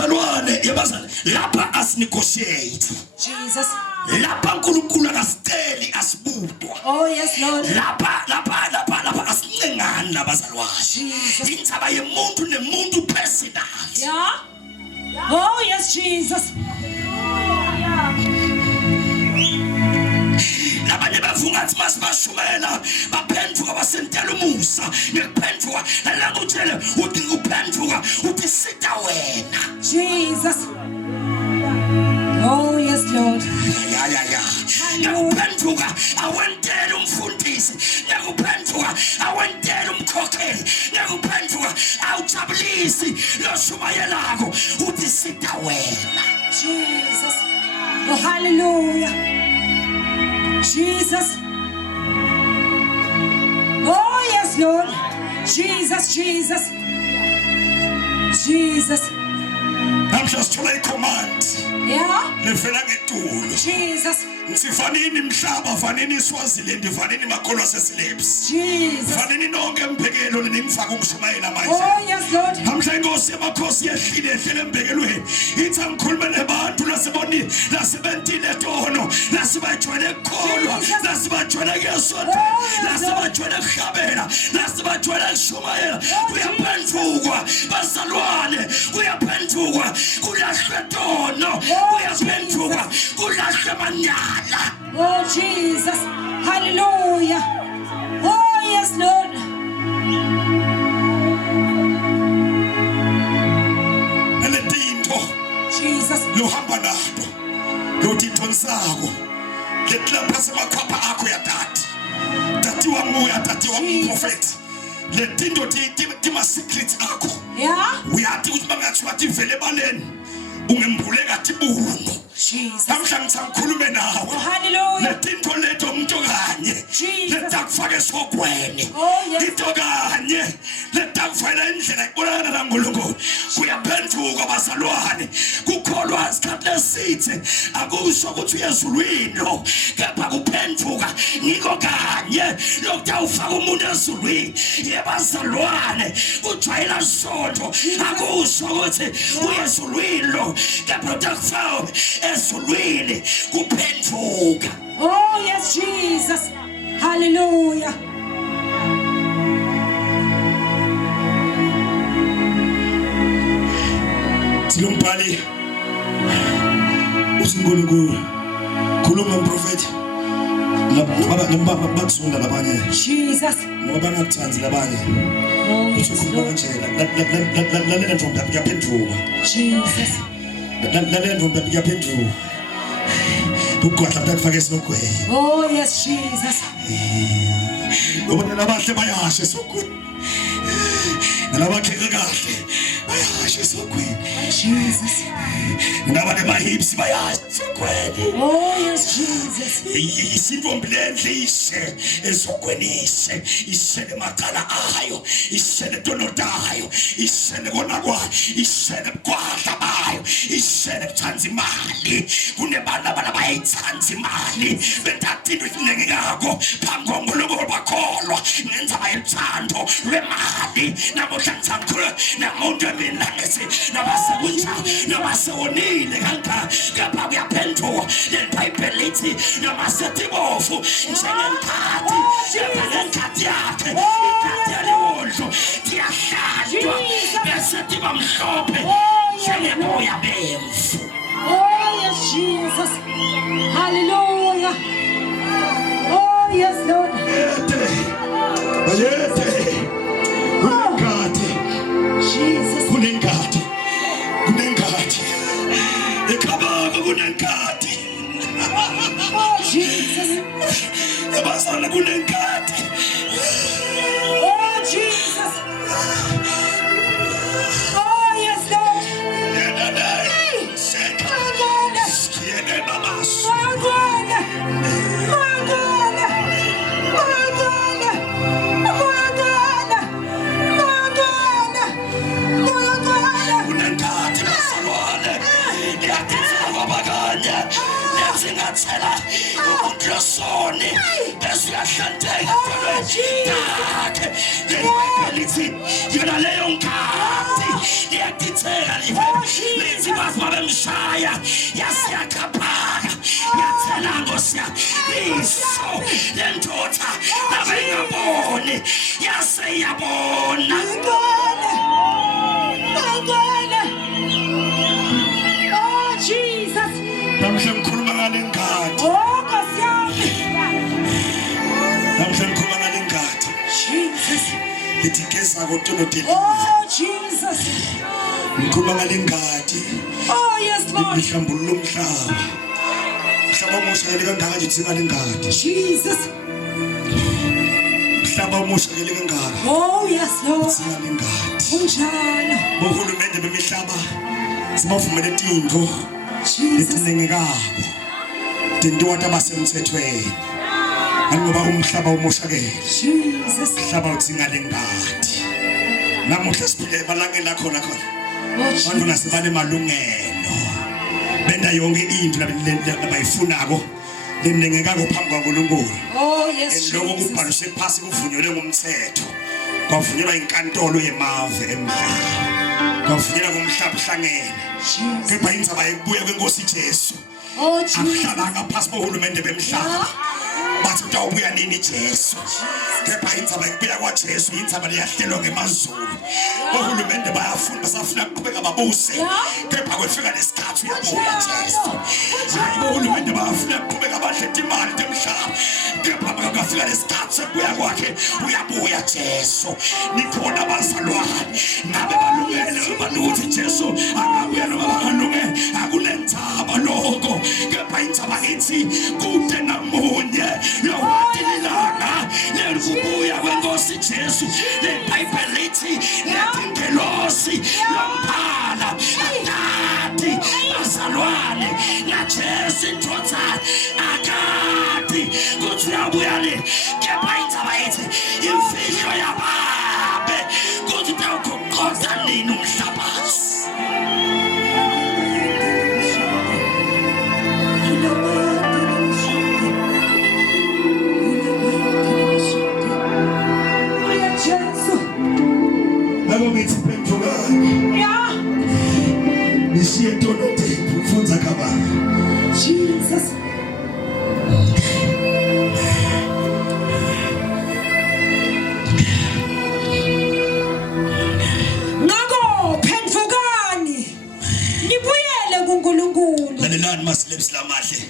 bazalwane yabazali lapha asinegotiate Jesus. lapha uNkulunkulu akasiceli asibudwa. Oh yes Lord. lapha asincengani nabazalwane. Indaba yemuntu nemuntu personal. Yeah. Oh yes Jesus. Labanye bafungathi masibashumela baphenduka basentela umusa ngekuphenduka nalakutshele uthi kuphenduka uthi sitha wena. Jesus. Oh yes Lord. Ya ngakuphenduka awentela umfundisi ngakuphenduka awentela umkhokheli ngakuphenduka awujabulisi loshumayelako uthi sitha wena. Jesus. Oh hallelujah. Jesus. Oh yes Lord. Jesus. I'm just trying to command. Yeah. Levela ngetulo. Jesus. Sifanini mhlaba fanini Swaziland fanini makholwa sesilebs. Jesus. Fanini nonke emphekelo nenimfaka ukushumayela manje. Oh yes Lord. Namhla inkosi yamakhosi yehlile ehlele embekelweni. Ithi angikhuluma nabantu laseboni lasebentile tono lasebajwele ekholwa lasebajwele kuyesonto lasebajwele ekugabela lasebajwele ukushumayela kuyaphendukwa bazalwane kuyaphendukwa kulahlwe tono kuyaphendukwa kulahlwe manyala. Oh Jesus. Hallelujah. Oh yes Lord. Jesus. Lohamba nalo lothinto nsako letlapha semakhwapha akho ya tati wa nguya tati wa prophet letinto tima secrets akho. Yeah. Uyathi ukuthi bangathi bathi vele baleni ungembuleka tibungu. Jesus. Namhla ngisakhulume nawe. Oh hallelujah. Letinto leto umuntu kanye letakufaka esogweni. Oh yes. Into kanye letakufela indlela ibonana naNkulunkulu kuyaphenduka bazalwane kukholwa isikhathi lesithe akusho ukuthi uyezulwini lo kepha kuphenduka ngiko kanye lokutawufaka umuntu ezulwini yebazalwane kujwayela sonto akusho ukuthi uyezulwini lo kepha utakufaka ezulwini kuphenduka. Oh yes Jesus. Hallelujah. Silombhali uSinkulunkulu khuluma umprofeti ngoba bakusunda labanye Jesus ngoba bangakuthandi labanye. Oh yes ukhuluma Lord. kanje lalela ntombi yaphenduka. Jesus lalela ntombi yaphenduka ukugwadla bakufaka esinogwini. Oh yes Jesus ubona labahle bayashe esogwini nalabakheke kahle bayashe esogwini. Jesus nabane mahips bayashe esogwini. Oh yes Jesus isintombi lenhle ishe esogwini ishe lemacala ayo ishe letonotayo ishe lekonakwayo ishe lebugwadla bayo ishe lebuthanza imali kunebana bayayithanda imali bethatha into esiningi ngako phambi koNkulunkulu bakholwa ngendzaba yothando lwemali. Namuhla ngisakhuluma namuntu emina ngithi nabasekunja nabasewonile kangaka kepha kuyaphenduka leBhayibheli lithi namasetibofu njengenkathi kepha ngenkathi yakhe inkathi yalewondlo ndiyahlajwa bese tiba mhlophe njengeboya bemvu. Oh yes Jesus. Hallelujah. Oh yes Lord. Jesus. Kunengadi ekhabaka kunengadi. Oh Jesus. Ebazana kunengadi. Oh Jesus. Oh yes Lord. Singathela ukunhlosoni bese yahlantheka yakhe leBhayibheli lithi yona leyo nkhathi liyaditheka lithi bafa bemshaya yasiyakhaphala yathela ngosiya iso lendoda abengaboni yaseyabona Oh Jesus. namhla ngikhuluma ngale ngadi Oh Nkosi yami. namhla ngikhuluma ngale ngadi Jesus. lithi geza kontolodeli Oh Jesus. ngikhuluma ngale ngadi Oh yes Lord. lihlambulula umhlaba mhlaba omoshakele kangaka nje singale ngadi Jesus. mhlaba omoshakele kangaka Oh yes Lord. singale ngadi Unjalo. bohulumende bemihlaba sibavumele tindlu Jesus. etinengekabo tintuwata basemthethweni ngoba umhlaba umoshakele Jesus. umhlaba uthingale ngadi namuhla siphile emalangeni lakhona Oh abantu Jesus. nasibane malungelo benda yonke into abayifunako lenengekako phambi kwaNkulunkulu Oh yes lokho Jesus. kubhaliswe phasi kuvunyelwe ngomthetho kwavunyelwa inkantolo yemave emhlaba kwavunyelwa kumhlaba uhlangene Jesus. kepha indzaba yokubuya kwenkosi Jesu Oh Jesus. akuhlalanga phasi bohulumende bemhlaba bathi utawubuya nini Jesu kepha indzaba yokubuya kwaJesu indzaba liyahlelwa ngemazulu ohulumende bayafuna basafuna ukuqhubeka babuse kepha kwefika lesikhathi uyabuya Jesu hayi ohulumende bayafuna ukuqhubeka badle imali temhlaba kepha bakafika lesikhathi sokubuya kwakhe uyabuya Jesu nikhona bazalwane ngabe balungele abantu ukuthi Jesu angabuya noma bangalungele akunendzaba lokho kepha indzaba ithi kude namunye lowatililanga lelikubuya kwenkosi Jesu leBhayibheli lithi letingelosi lomphala akati bazalwane naJesu intodzana akati kuthi uyabuya nini kepha indzaba ithi imfihlo yababe kuthi utawukuqoda nini umhlabathi ngithi phendukani nishiye ntolodeli ufunza kabani Jesus. Ngako phendukani nibuyele kuNkulunkulu. lalelani masilebisi lamahle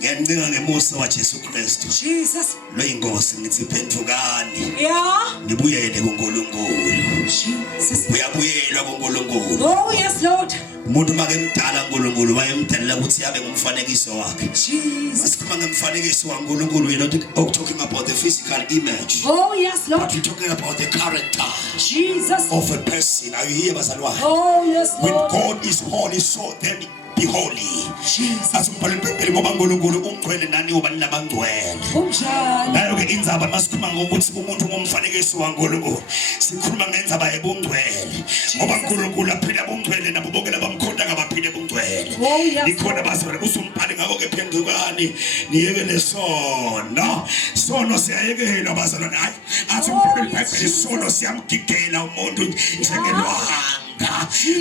ngiyancinga ngemusa waJesu Kristu Jesus. lo inkosi ngithi phendukani Yeah. nibuyele kuNkulunkulu Jesus. uyabuyelwa kuNkulunkulu Oh yes Lord. umuntu make mdala uNkulunkulu bayemdalela ukuthi abe ngumfanekiso wakhe Jesus. asikhuluma ngemfanekiso kaNkulunkulu we're not talking about the physical image Oh yes Lord. but we're talking about the character Jesus. of a person are you here bazalwane Oh yes when Lord. God is holy so then be holy Jesus. asubhala iBhayibheli ngoba uNkulunkulu ungcwele nani ubani nabangcwele Unjalo. nayo ke indzaba masikhuluma ngokuthi umuntu ngumfanekiso kaNkulunkulu sikhuluma ngendaba yebungcwele ngoba uNkulunkulu aphila bungcwele nabo bonke labamkhonda ngabaphile bungcwele Oh yes. nikhona bazalwane usumbhali ngako ke phendukani niyekele sono siyayekelwa bazalwane hayi athi iBhayibheli sono siyamgigela umuntu njengelwanga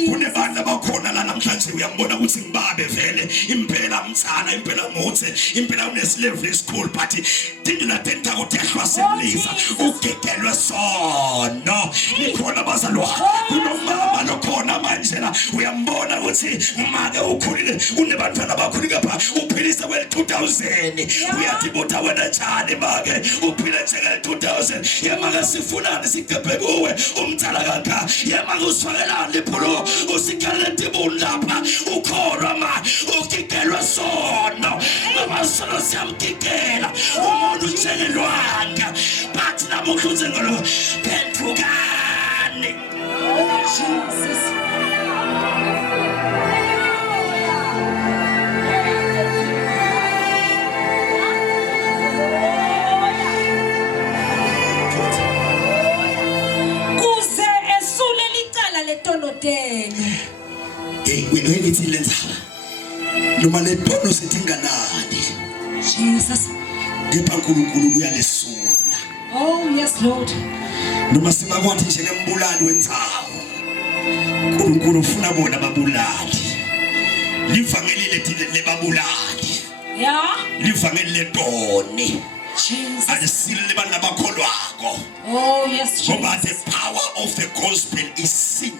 kunebantu abakhona la namhlanje uyambona ukuthi ngibabe vele impela mthana impela muthe impela uneslevel school but tindula tenta ukuthi yahlwasemlisa ugegelwe sono nikhona bazalwane kunomama lokhona manje la uyambona ukuthi umake ukhulile unebantwana bakhulika pha uphilisa kwel 2000 uyathi botha wena njani make uphile njengel 2000 yemaka sifunani sigebhe kuwe umtsala kaka yemaka usifakela lephulo usikale tibuni lapha ukhona ma ugigelwe sono abasono siyamgigela umuntu njengelwanga bathi namuhla uzengelo phendukani Jesus. Kuze esule licala letonodeni. wena ngithi lenzala noma letono sethinganani Jesus. kepha uNkulunkulu uyalesula Oh yes Lord. noma singakwathi nje lembulali wendzawo uNkulunkulu ufuna bona babulali. Livangeli lethi lebabulali. Yeah. Livangeli letoni. Jesus. Alisile abantu abakholwako. Oh, yes, Ngoba Jesus. the power of the gospel is seen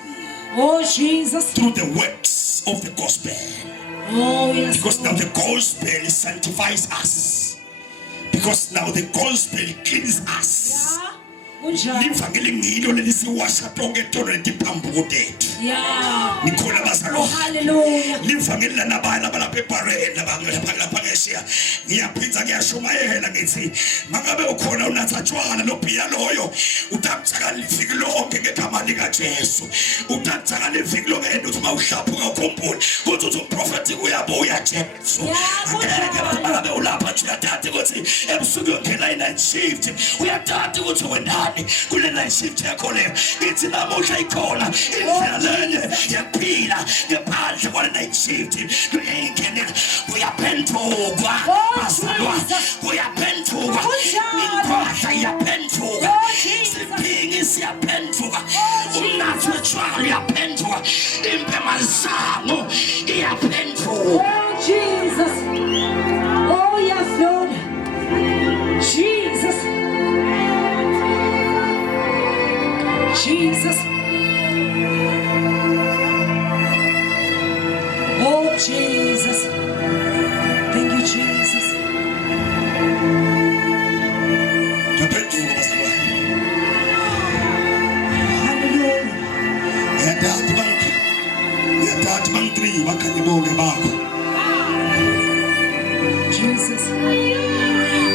Oh, Jesus. through the works of the gospel. Oh, yes. Because now the gospel sanctifies us. Because now the gospel cleans us. Yeah. Unjani? Livangeli ngilo lelisiwasha tonke tono letiphambuko tethu. Yeah. Nikhona Oh, bazalwane. hallelujah. Livangeli lanabantu abalapha eBahrain lapha ngeshiya. Ngiyaphinza ngiyashumayela ngithi mangabe ukhona unatha tshwala lobhiya loyo utakuthaka liviki lonke ngegama lika Jesu. Utakuthaka liviki lonke and uthi mawuhlaphuka ukhumbule ukuthi uthi uprofeti uyabuya Jesu. Angeke mangabe ulapha nje uyathatha ukuthi ebusuku yongena i-night shift. Uyathatha ukuthi wendani kule night shift yakho leyo. Ithi namuhla ikhona indlela lenye yaphila ngaphandle kwale night shift. Uyayingenela uyaphenduka bazalwane uyaphenduka inkohla iyaphenduka siphingi siyaphenduka umnathi wetshwala uyaphenduka impemazango iyaphenduka. Oh, Jesus. Oh, yes, Lord. Jesus. Jesus. Oh, Jesus. Thank you, Jesus. Uyaphenduka bazalwane. Hallelujah. Uyathatha bangitri bakhanibonke bakho. Jesus.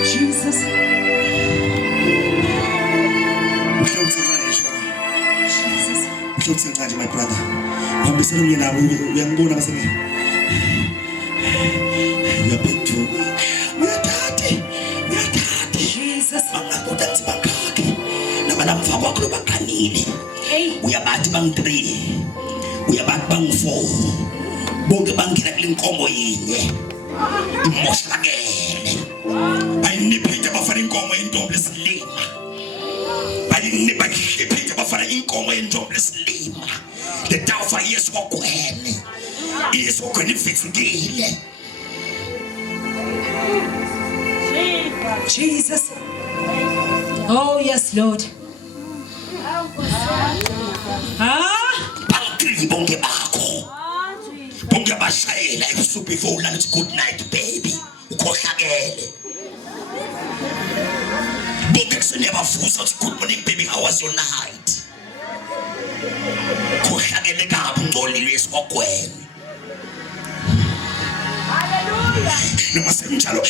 Jesus. Jesus. Uhlutsenza my brother. Hambisana umye nawe uyangibona basenge. Uyaphenduka. Uyathatha. Jesus. Bangakuda nti bakhake. Nabalamva kwakho lobakhanile. Hey. Uyabathi bang3. Uyabathi bang4. Bonke bangena kule nkomo yinye. Imohlakele. Bayiniphinde bafana inkomo yentombi lesilima. Bayiniphinde bafana inkomo yentombi lesilima. Le tawufa Yesu kwakwene. Yesu kwakwene ifikile. Jesus. Oh, yes, Lord. Bangtri bonke bakho. Bonke bashayela ebusuku before ulala uthi good night baby. Ukhohlakele. Bonke kusene bavusa uthi good morning baby how was your night? Ukhohlakele kabi ungcolile Yesu kwakwene. Noma senjalo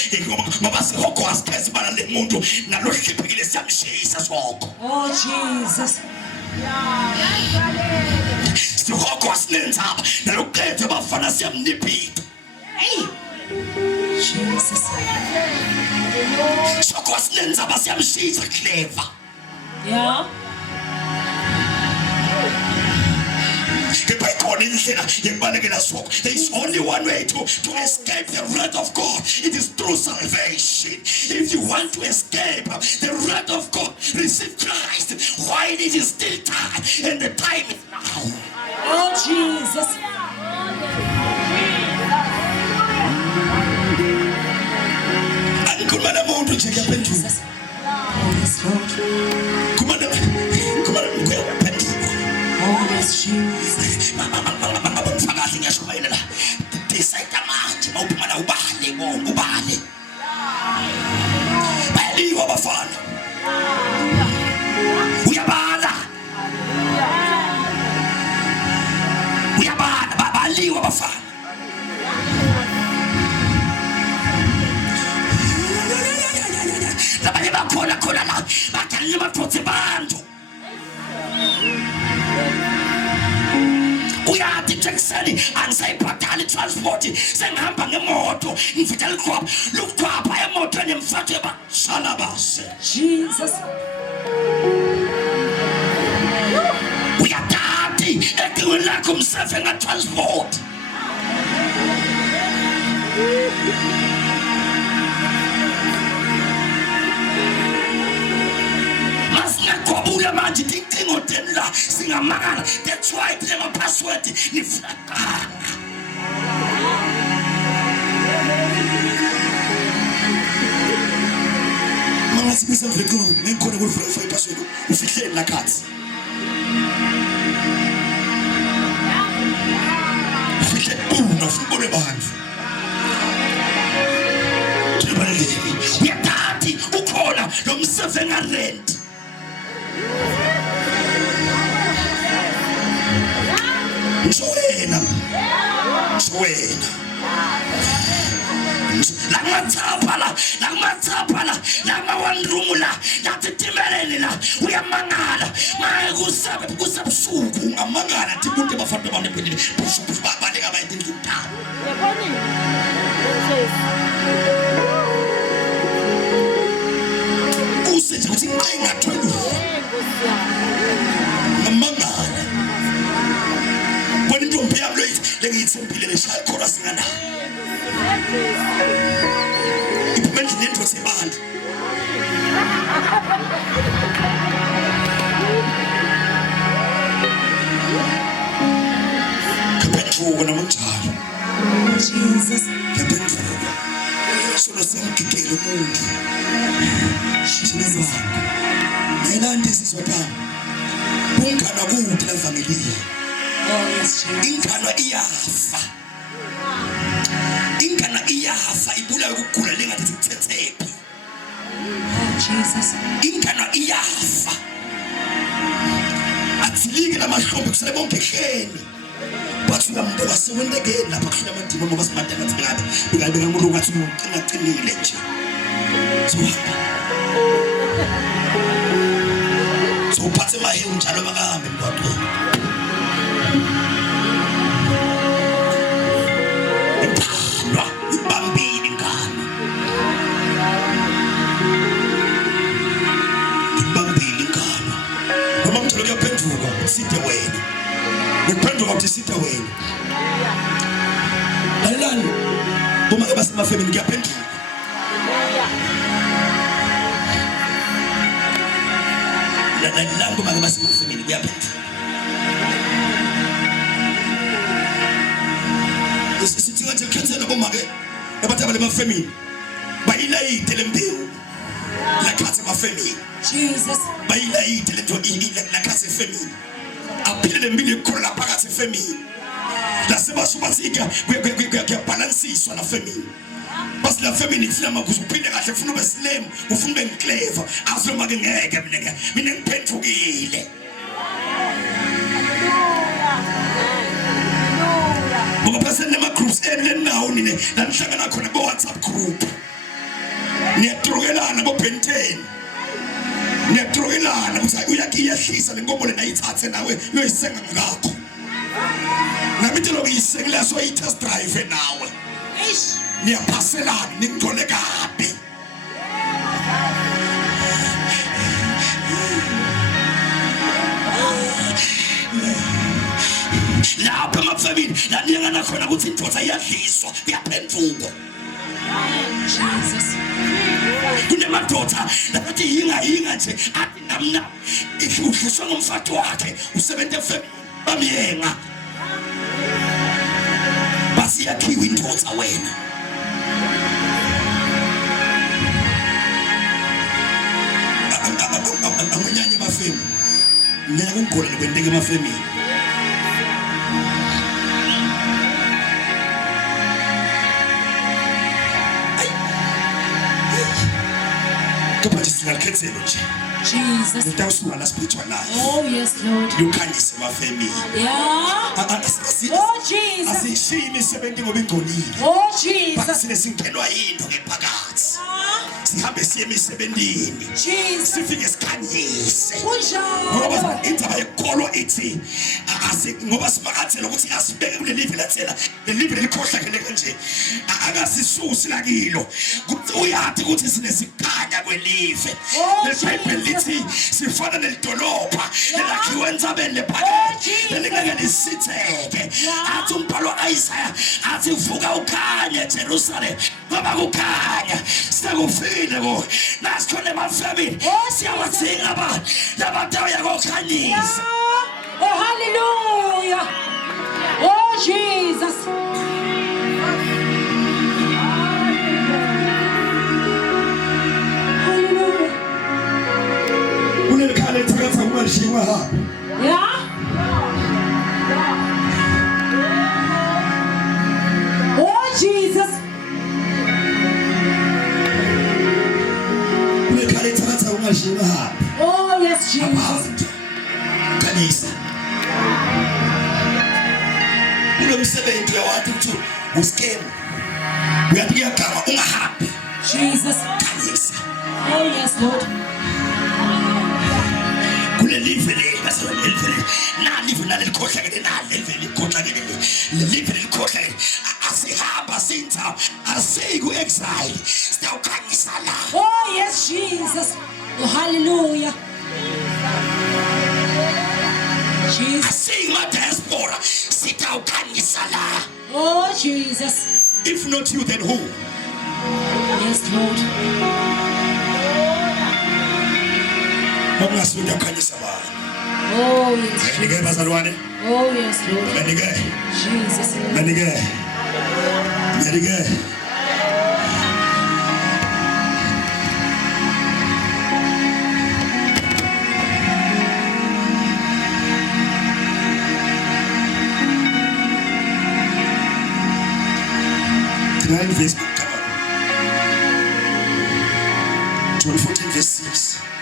ngoba sihoko asikhezi bala le muntu nalohliphekile siyamshisa sihoko. Oh, Jesus. Sihoko asinenzaba nalokuqedwe bafana siyamniphika. Hey. Jesus. Sihoko asinenzaba siyamshisa clever. Yeah. There is only one way to escape the wrath of God. It is through salvation. If you want to escape the wrath of God, receive Christ while it is still time, and the time is now. Oh, Jesus. Jesus. Oh, yes, Lord. Oh, yes, Jesus. Bayaliwa bafana. Uyabala. Bayaliwa bafana. Labanye bakhona khona la bakalile baphothe bantu. Uyathi Jackson angisayibhadali transport sengihamba ngemoto ngifika likhwapha lukhwapha emotweni emfathe bashala base. Jesus. Uyathathi edingweni lakho umsefe ngatransport. Masinakhwabula manje incingo emgodeni la singamangala. That's why kule password nifaka. Mangazi bisemveko ngikhona ku verify password ufihlele la cards. Ufike bandla. Uyathathi ukhona lo msebenzi ngarent. Shwena. La wandrumula, la timelele la, uyamangala, maye kusabusuku, ungamangala tibunte bafanele banephelile, bani kabayini ngintana. Usethi uthi nqenga thwelu. Ngamangala. Bona intombi yami lo lengiyithembile leshaya khona singana. Iphumelela into sebantu. Kapethuka namanjalo. Jesus. Kapethuka. Solo siyamgigela umuntu. Shinezwa. Nayilanda isizotha. Bungana kuphi la family. Oh yes, Jesus. Ingana iyafa. Ingana iyafa ibula ukugula lengathi sithethephi. Oh Jesus. Ingana iyafa. Athilike lamahlombe kusele bonke ehleni. Bathi uyambuka sewendekeni lapha kuhlala amadimo ngoba simadela ngathi ngabe ngamuntu ngathi uqinile nje. So uphathe mahe njalo makahambe emgwaqweni. Ibambile ingane. Noma mtholo kuyaphenduka sithe wena. Ngiphenduka ukuthi sithe wena. Lalelani. Uma ke basemafemini kuyaphenduka. Lalelani uma ke basemafemini kuyaphenduka. Sithi ngathi khathela boma ke abathi abale mafemini bayilayite lembewu la khathe mafemini. Jesus. Bayilayite lento la khathe family. Aphile lempilo ekhola phakathi family. La sebasho basika kuyabalanceiswa la family. Bas la family ifuna makuze uphile kahle ufuna ube slim, ufuna ube clever. Asoma ke ngeke mina ngiphendukile. Ngoba phela nema groups lenawo nine la nihlangana khona bo WhatsApp group. Niyatrokelana bo Benten. Niyatrokelana ukuthi uyakiyahlisa lenkomo lena ayithathe nawe uyoyisenga ngakho. Ngabithi lo yisengela so test drive nawe. Eish. Niyaphaselana ningcole kabi. Lapha mafamini la niyangana khona ukuthi indoda iyadliswa iyaphenduka. Jesus. Kunemadoda lathi yinga nje athi namna ihlushwa ngomfati wakhe usebenza efamily bamiyenga. Basi yakhiwa indoda wena. Amanyanye mafemi. Mina ngikhola nokwenteka emafemini. Jesus. Oh yes, Lord. You can't miss my family. Yeah. Oh Jesus. Oh Jesus. Sihambe siye emisebenzini. Jesus. Sifike sikhanyise. Ngoba indaba yekholwa ithi ngoba simakathela ukuthi asibeke kule live lathela le live lelikhohla kele kanje akasisusi lakilo uyathi ukuthi sinesikanya kwelive le Bible kithi sifana nelidolobha elakhiwe entsabeni lephakeme lelingeke lisitheke. Athi umbhalo kaIsaya athi vuka ukhanye Jerusalem ngoba kukhanya sekufile kuwe. Nasikhona emafemini siyabadzinga abantu labantu abayakukhanyisa. Oh hallelujah. Oh Jesus. Yeah. Oh Jesus. Oh yes Jesus. Kanisa. Unomsebenzi wathi uthi uskemu. Uyapiga kama ungahappy. Jesus. Kanisa. Oh yes Lord. Kule live le base live le na live na likhohla ke na live likhohla ke live likhohla asihamba sinta asiku exile sitawukhanyisa la. Oh yes Jesus. Oh hallelujah. Jesus. Asima diaspora sitawukhanyisa la. Oh Jesus. If not you then who? Yes Lord. Mama suya khanyisa ba. Oh yes. Nige bazalwane. Oh yes Lord. Nige. Jesus. Nige. Nige. Facebook, come on. 14 verse 6.